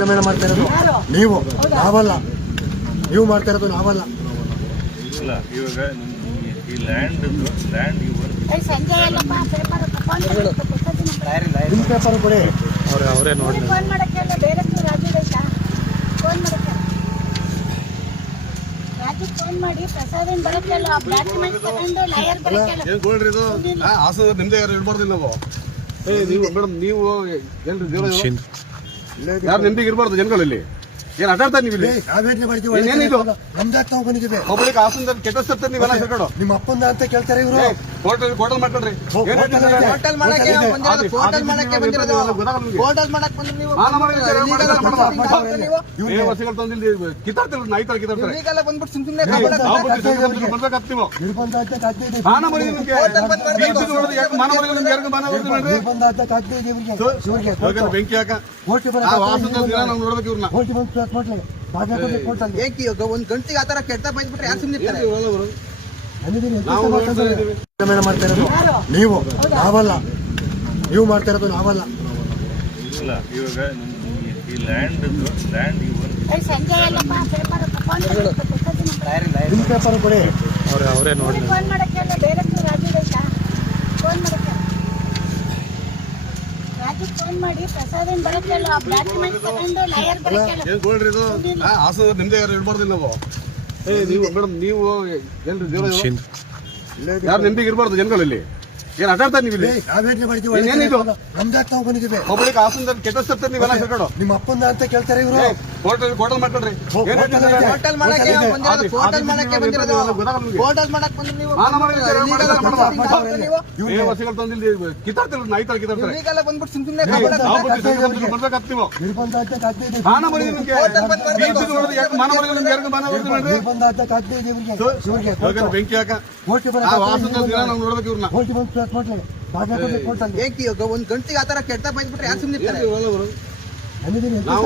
ಮಾಡ್ತಾ ಇರೋದು ನೀವು, ನಾವಲ್ಲ. ನೀವು ಮಾಡ್ತಾ ಇರೋದು ನಾವಲ್ಲ. ಇಲ್ಲ, ಇವಾಗ ಈ ಲ್ಯಾಂಡ್ ನಿಮ್ಮ ಪೇಪರ್ ಕೊಡಿ. ಅವರೇ ನೋಡಿ ಫೋನ್ ಮಾಡಿ ಪ್ರಸಾದನ್ ಬರಕ್ಕೆಲ್ಲ ಡಾಕ್ಯುಮೆಂಟ್ ತಗೊಂಡು ಲಾಯರ್ ಬರಕ್ಕೆಲ್ಲ ಏನ್ ಕೊಡ್ರಿ ಇದು ಹಾಸನ ನಿಮ್ದೇ ಯಾರು ಇರ್ಬಾರ್ದು ನಾವು. ನೀವು ಮೇಡಮ್ ನೀವು ಏನ್ರಿ ಯಾರು ನಿಮ್ದಿಗೆ ಇರ್ಬಾರ್ದು ಜನಗಳಲ್ಲಿ. ಏನ್ ಆಟಾಡ್ತಾ ನೀವು ಇಲ್ಲಿ ನಾವೇನ್ನೇ ಮಾಡ್ತೀವಿ? ಏನಿದು ನಮ್ದಾಗ್ ನಾವು ಬಂದಿದ್ದೀವಿ. ಒಬ್ಬಳಿಗೆ ಹಾಸನದ ಕೆಟ್ಟ ಸತ್ತ ನೀವೆಲ್ಲ ಸೇರ್ಕೊಂಡು ನಿಮ್ಮ ಅಪ್ಪಂದ ಅಂತ ಕೇಳ್ತಾರೆ ಇವರು. ಹೋಟೆಲ್ ಮಾಡ್ಕೊಳ್ರಿ. ಹೋಟೆಲ್ ಮಾಡಕ್ಕೆ ಬಂದಿರೋದು, ಹೋಟೆಲ್ ಮಾಡಕ್ಕೆ ಬಂದಿರೋದು, ಹೋಟೆಲ್ ಮಾಡಕ್ ಬಂದ್ರೆ ನೀವು ವರ್ಷಗಳು ತಂದಿಲ್ಲ ಕಿತ್ತಾಡ್ತಿಲ್ಲ, ನಾಯಿ ತರ ಕಿತ್ತಾಡ್ತಾರೆ. ಈಗೆಲ್ಲ ಬಂದ್ಬಿಟ್ಟು ಸುಮ್ಮನೆ ಬರ್ಬೇಕಾಗ್ತಿ ನೀವು. ನಿರ್ಬಂಧ ಅಂತ ಕಾಗ್ದೇ ಇದೆ. ಮಾನ ಮರಿ ನಿಮ್ಗೆ ಮಾನ ಮರಿ ನಿಮ್ಗೆ ಯಾರಿಗೂ ಮಾನ ಬರ್ತೀವಿ ನೋಡ್ರಿ. ನಿರ್ಬಂಧ ಅಂತ ಕಾಗ್ದೇ ಇದೆ ಇವ್ರಿಗೆ. ಇವ್ರಿಗೆ ಬೆಂಕಿ ಹಾಕ ಕೋರ್ಟ್ ವಾಸದ ದಿನ ನಾವು ನೋಡ್ಬೇಕು ಇವ್ರನ್ನ. ಕೋರ್ಟ್ ಬಂದು ಪ್ಲೇಸ್ ಮಾಡ್ಲಿ. ಬಾಜಾಕೋಟಿ ಕೋರ್ಟ್ ಅಲ್ಲಿ ಏಕೆ ಒಂದ್ ಗಂಟೆಗೆ ಆತರ ಕೆಟ್ಟ ಬೈದ್ಬಿಟ್ರೆ ಯಾರು ಸುಮ್ಮನೆ ಅಂದಿದ್ದೀನಿ. ಮಾಡ್ತಾ ಇರೋದು ನೀವು, ನಾವಲ್ಲ. ನೀವು ಮಾಡ್ತಾ ಇರೋದು ನಾವಲ್ಲ. ಇಲ್ಲ, ಇವಾಗ ಈ ಲ್ಯಾಂಡ್ ಸಂಜೆ ಎಲ್ಲಪ್ಪ ಪೇಪರ್ ನಿಮ್ಮ ಪೇಪರ್ ಕೊಡಿ. ಅವರೇ ನೋಡಿ ಫೋನ್ ಮಾಡಕ್ಕೆಲ್ಲ ಬೇರೆ ರಾಜು ಬೇಕಾ ಫೋನ್ ಮಾಡಕ್ಕೆ ರಾಜು ಫೋನ್ ಮಾಡಿ ಪ್ರಸಾದನ್ ಬರಕ್ಕೆಲ್ಲ ಡಾಕ್ಯುಮೆಂಟ್ ತಗೊಂಡು ಲಾಯರ್ ಬರಕ್ಕೆಲ್ಲ ಏನ್ ಕೊಡ್ರಿ ಇದು ಹಾಸನ ನಿಮ್ದೇ ಯಾರು ಇರ್ಬಾರ್ದು ನಾವು. ನೀವು ಮೇಡಮ್ ನೀವು ಏನ್ರಿ ಯಾರು ನಿಮ್ದಿಗೆ ಇರ್ಬಾರ್ದು ಜನಗಳಲ್ಲಿ. ಏನ್ ಆಟಾಡ್ತಾ ನೀವು ಇಲ್ಲಿ ನಾವೇನ್ನೇ ಮಾಡ್ತೀವಿ? ಏನಿದು ನಮ್ದಾಗ್ ನಾವು ಬಂದಿದ್ದೀವಿ. ಒಬ್ಬಳಿಗೆ ಹಾಸನದ ಕೆಟ್ಟ ಸತ್ತ ನೀವೆಲ್ಲ ಸೇರ್ಕೊಂಡು ನಿಮ್ಮ ಅಪ್ಪಂದ ಅಂತ ಕೇಳ್ತಾರೆ ಇವರು. ಹೋಟೆಲ್ ಮಾಡ್ಕೊಳ್ರಿ. ಹೋಟೆಲ್ ಮಾಡಕ್ಕೆ ಬಂದಿರೋದು, ಹೋಟೆಲ್ ಮಾಡಕ್ಕೆ ಬಂದಿರೋದು, ಹೋಟೆಲ್ ಮಾಡಕ್ ಬಂದ್ರೆ ನೀವು ವರ್ಷಗಳು ತಂದಿಲ್ಲ ಕಿತ್ತಾಡ್ತಿಲ್ಲ, ನಾಯಿ ತರ ಕಿತ್ತಾಡ್ತಾರೆ. ಈಗೆಲ್ಲ ಬಂದ್ಬಿಟ್ಟು ಸುಮ್ಮನೆ ಬರ್ಬೇಕಾಗ್ತಿ ನೀವು. ನಿರ್ಬಂಧ ಅಂತ ಕಾಗ್ದೇ ಇದೆ. ಮಾನ ಮರಿ ನಿಮ್ಗೆ ಮಾನ ಮರಿ ನಿಮ್ಗೆ ಯಾರಿಗೂ ಮಾನ ಬರ್ತೀವಿ ನೋಡ್ರಿ. ನಿರ್ಬಂಧ ಅಂತ ಕಾಗ್ದೇ ಇದೆ ಇವ್ರಿಗೆ. ಬೆಂಕಿ ಹಾಕ ಕೋರ್ಟ್ ವಾಸದ ದಿನ ನಾವು ನೋಡ್ಬೇಕು ಇವ್ರನ್ನ. ಕೋರ್ಟ್ ಬಂದು ಪ್ಲೇಸ್ ಮಾಡ್ಲಿ. ಬಾಜಾಕೋಟಿ ಕೋರ್ಟ್ ಅಲ್ಲಿ ಏಕೆ ಒಂದ್ ಗಂಟೆಗೆ ಆತರ ಕೆಟ್ಟ ಬೈದ್ಬಿಟ್ರೆ ಯಾರು ಸುಮ್ಮನೆ ಅಂದಿದ್ದೀನಿ. ನಾವು